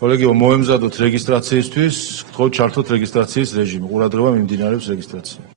კოლეგიო, მოემზადოთ რეგისტრაციისთვის, გთხოვთ ჩართოთ რეგისტრაციის რეჟიმი. ყურადღება მიმდინარეობს რეგისტრაცია.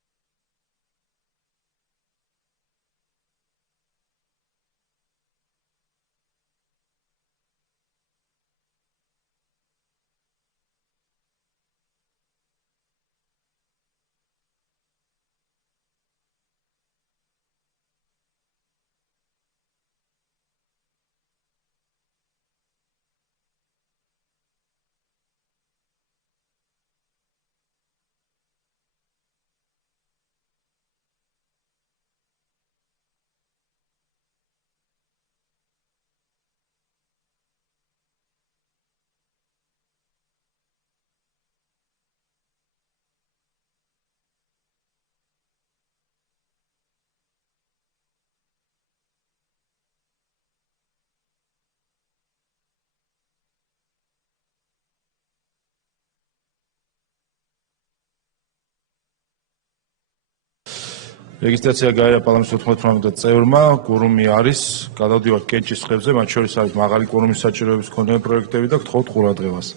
რეგისტრაცია გაიარა პარლამენტის 94 წევრმა, კურუმი არის, გადავდივართ კენჭის ხებზე, მათ შორის არის მაღალი კურუმის საჭიროების მქონე პროექტები და გთხოვთ ყურადღებას.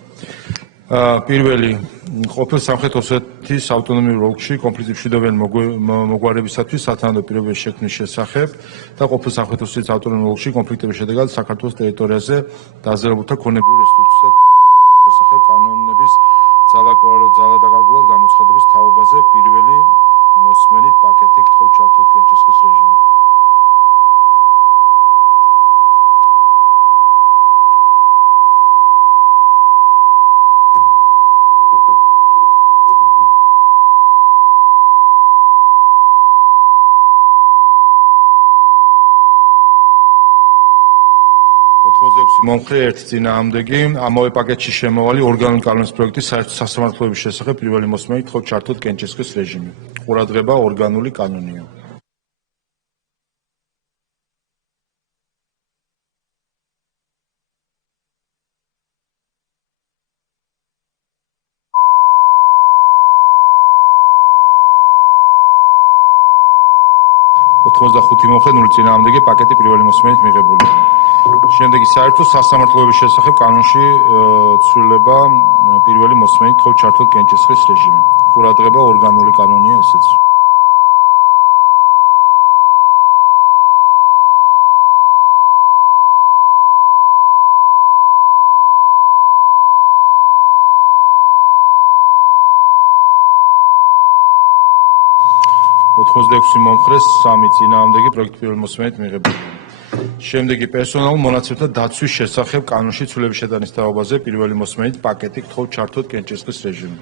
პირველი, ყოფილ სამხრეთ ოსეთის ავტონომიურ ოლქში კონფლიქტის მშვიდობიანი მოგვარებისათვის სათანადო პირობების შექმნის შესახებ და ყოფილ სამხრეთ ოსეთის ავტონომიურ ოლქში კონფლიქტების შედეგად საქართველოს ტერიტორიაზე დაზიანებულთა ქონებრივი რესტიტუცია შესახებ კანონების ძალადაკარგულად გამოცხადების თაობაზე პირველი მოსმენით პაკეტი გთხოვთ ჩართოთ კენჭისყრის რეჟიმი. მომხრე ერთი წინააღმდეგი, ამავე პაკეტში შემავალი ორგანული კანონის პროექტის საერთო სასამართლოების შესახებ პირველი მოსმენით გთხოვთ ჩართოთ კენჭისყრის რეჟიმი. ყურადღება ორგანული კანონია. მომხრე 0 წინააღმდეგი პაკეტი პირველი მოსმენით მიღებულია. შემდეგი საერთო სასამართლოების შესახებ კანონში ცვლილება პირველი მოსმენით გთხოვთ ჩართოთ კენჭისყრის რეჟიმი. ყურადღება ორგანული კანონია ესეც. მომხრე 3 წინააღმდეგი პროექტი პირველი მოსმენით მიღებულია. შემდეგი პერსონალურ მონაცემთა დაცვის შესახებ კანონში ცვლილების შეტანის თაობაზე პირველი მოსმენით პაკეტი გთხოვთ ჩართოთ კენჭისყრის რეჟიმი.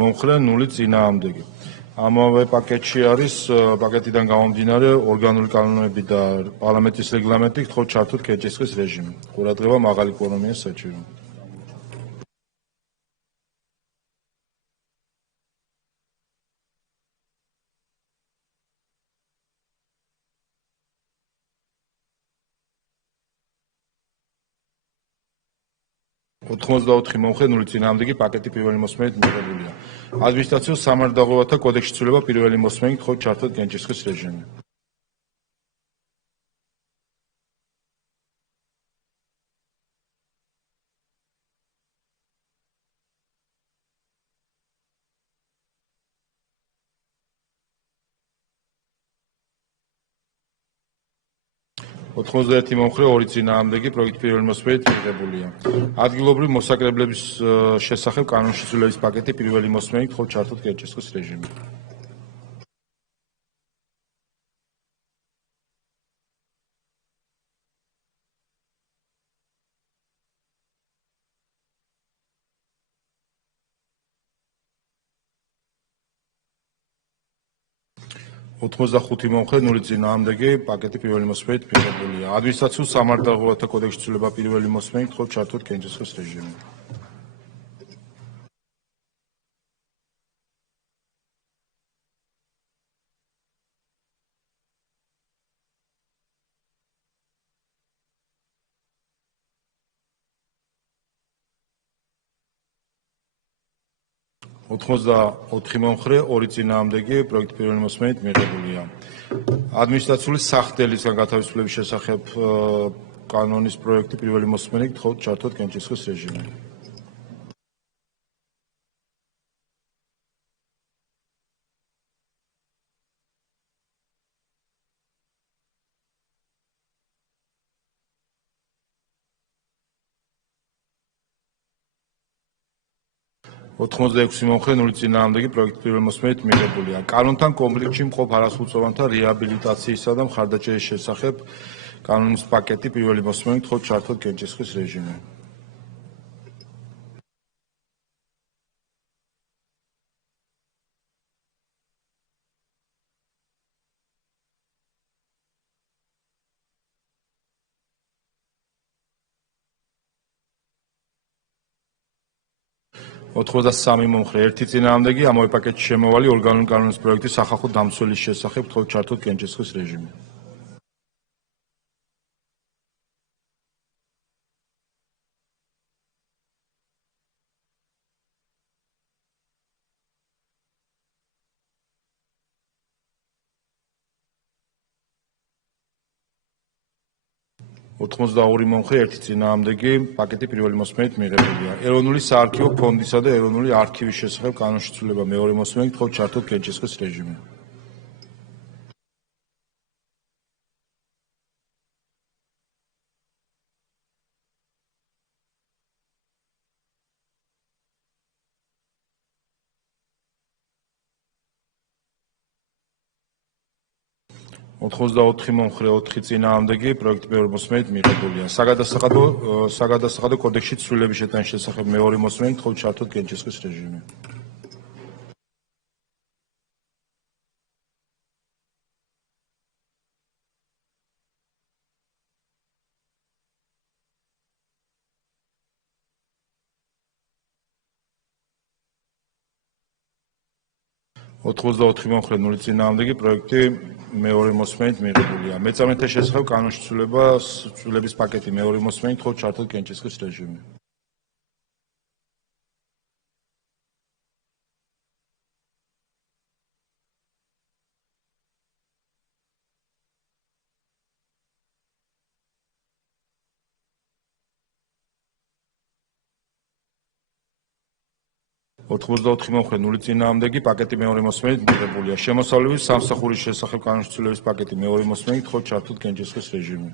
მომხრე 0 წინააღმდეგი. ამავე პაკეტში არის პაკეტიდან გამომდინარე ორგანული კანონები და პარლამენტის რეგლამენტი გთხოვთ ჩართოთ კენჭისყრის რეჟიმი. ყურადღება მაღალი კურუმია საჭირო. მომხრე 0 წინააღმდეგი პაკეტი პირველი მოსმენით მიღებულია. ადმინისტრაციულ სამართალდაღობათა კოდექსში ცვლილება პირველი მოსმენით გთხოვთ ჩართოთ კენჭისყრის რეჟიმი. მომხრე 2 წინააღმდეგი პროექტი პირველი მოსმენით მიღებულია. ადგილობრივი მოსაკრებლების შესახებ კანონში ცვლილების პაკეტი პირველი მოსმენით გთხოვთ ჩართოთ კენჭისყრის რეჟიმი. მომხრე 0 წინააღმდეგი პაკეტი პირველი მოსმენით მიღებულია. ადმინისტრაციულ სამართალდაღობათა კოდექსში ცვლილება პირველი მოსმენით გთხოვთ ჩართოთ კენჭისყრის რეჟიმი. 84 მომხრე, 2 წინააღმდეგი პროექტი პირველი მოსმენით მიღებულია. ადმინისტრაციული სახდელისგან გათავისუფლების შესახებ კანონის პროექტი პირველი მოსმენით გთხოვთ ჩართოთ კენჭისყრის რეჟიმი. ოთხმოცდაექვსი მომხრე, 0 წინააღმდეგი პროექტი პირველი მოსმენით მიღებულია. კანონთან კომპლექსში მყოფ არასრულწლოვანთა რეაბილიტაციისა და მხარდაჭერის შესახებ კანონის პაკეტი პირველი მოსმენით გთხოვთ ჩართოთ კენჭისყრის რეჟიმი. ოთხმოცდასამი მომხრე, 1 წინააღმდეგი, ამავე პაკეტში შემოვალი ორგანული კანონის პროექტი სახალხო დამცველის შესახებ გთხოვთ ჩართოთ კენჭისყრის რეჟიმი. ოთხმოცდაორი მომხრე, 1 წინააღმდეგი, პაკეტი პირველი მოსმენით მიღებულია. ეროვნული საარქივო ფონდისა და ეროვნული არქივის შესახებ კანონში ცვლილება მეორე მოსმენით გთხოვთ ჩართოთ კენჭისყრის რეჟიმი. ოთხმოცდაოთხი მომხრე, 4 წინააღმდეგი, პროექტი მეორე მოსმენით მიღებულია. საგადასახადო კოდექსში ცვლილების შეტანის შესახებ მეორე მოსმენით გთხოვთ ჩართოთ კენჭისყრის რეჟიმი. ოთხმოცდაოთხი მომხრე, 0 წინააღმდეგი, პროექტი მეორე მოსმენით მიღებულია. მეწამეთა შესახებ კანონში ცვლილების პაკეტი მეორე მოსმენით გთხოვთ ჩართოთ კენჭისყრის რეჟიმი. ოთხმოცდაოთხი მომხრე, 0 წინააღმდეგი, პაკეტი მეორე მოსმენით მიღებულია. შემოსავლების სამსახურის შესახებ კანონში ცვლილების პაკეტი მეორე მოსმენით გთხოვთ ჩართოთ კენჭისყრის რეჟიმი.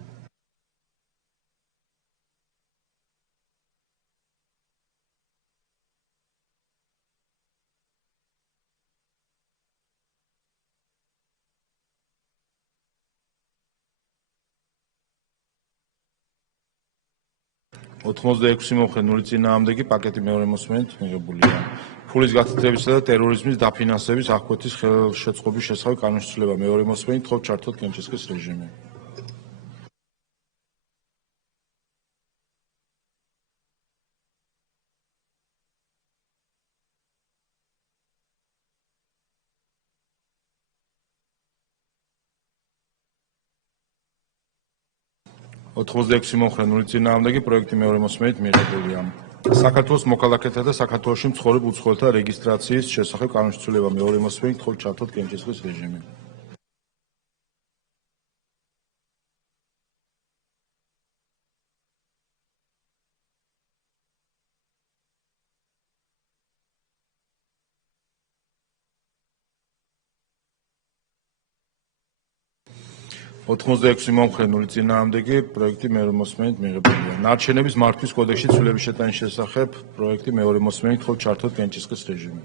ოთხმოცდაექვსი მომხრე, 0 წინააღმდეგი, პაკეტი მეორე მოსმენით მიღებულია. ფულის გათეთრებისა და ტერორიზმის დაფინანსების აღკვეთის ხელშეწყობის შესახებ კანონში ცვლილება მეორე მოსმენით გთხოვთ ჩართოთ კენჭისყრის რეჟიმი. ოთხმოცდაექვსი მომხრე, 0 წინააღმდეგი, პროექტი მეორე მოსმენით მიღებულია. საქართველოს მოქალაქეთა და საქართველოში მცხოვრებ უცხოელთა რეგისტრაციის შესახებ კანონში ცვლილება მეორე მოსმენით გთხოვთ ჩართოთ კენჭისყრის რეჟიმი. ოთხმოცდაექვსი მომხრე, 0 წინააღმდეგი, პროექტი მეორე მოსმენით მიღებულია. ნარჩენების მართვის კოდექსში ცვლილების შეტანის შესახებ პროექტი მეორე მოსმენით გთხოვთ ჩართოთ კენჭისყრის რეჟიმი.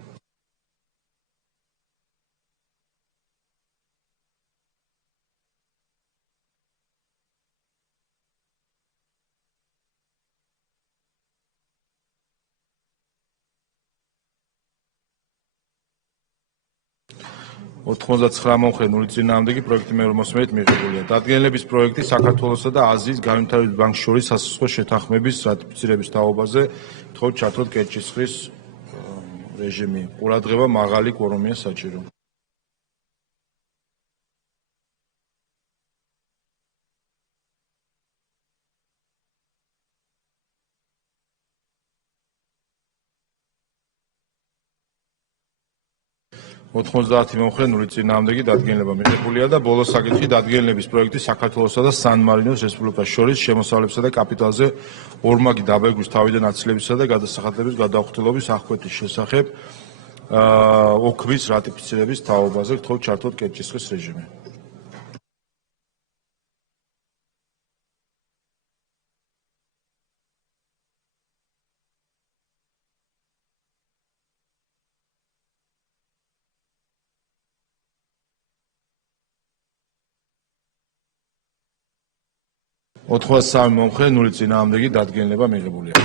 ოთხმოცდაცხრა მომხრე, 0 წინააღმდეგი, პროექტი მეორე მოსმენით მიღებულია. დადგენილების პროექტი საქართველოსა და აზიის განვითარების ბანკს შორის სასაზღვრო შეთანხმების რატიფიცირების თაობაზე გთხოვთ ჩართოთ კენჭისყრის რეჟიმი. ყურადღება მაღალი კვორუმია საჭირო. 90 მომხრე 0 წინააღმდეგი დადგენილება მიღებულია და ბოლო საკითხი დადგენილების პროექტი საქართველოსა და სან-მარინოს რესპუბლიკას შორის შემოსავლებსა და კაპიტალზე ორმაგი დაბეგვრის თავიდან აცილებისა და გადასახადების გადაახდილობის აღკვეთის შესახებ ოქვის რატიფიცირების თაობაზე გთხოვთ ჩართოთ კენჭისყრის რეჟიმი. ოთხმოცდასამი მომხრე 0 წინააღმდეგი დადგენილება მიღებულია.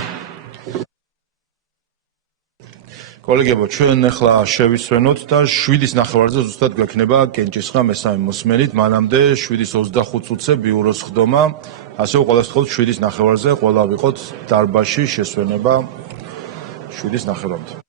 კოლეგებო, ჩვენ ახლა შევისვენოთ და 7-ის ნახევარზე ზუსტად გვექნება კენჭისყრა მესამე მოსმენით, მანამდე 7:25 წუთზე ბიუროს ხდომა, ასევე ყველას გთხოვთ 7-ის ნახევარზე ყველა ვიყოთ დარბაზში შესვენება 7-ის ნახევარამდე.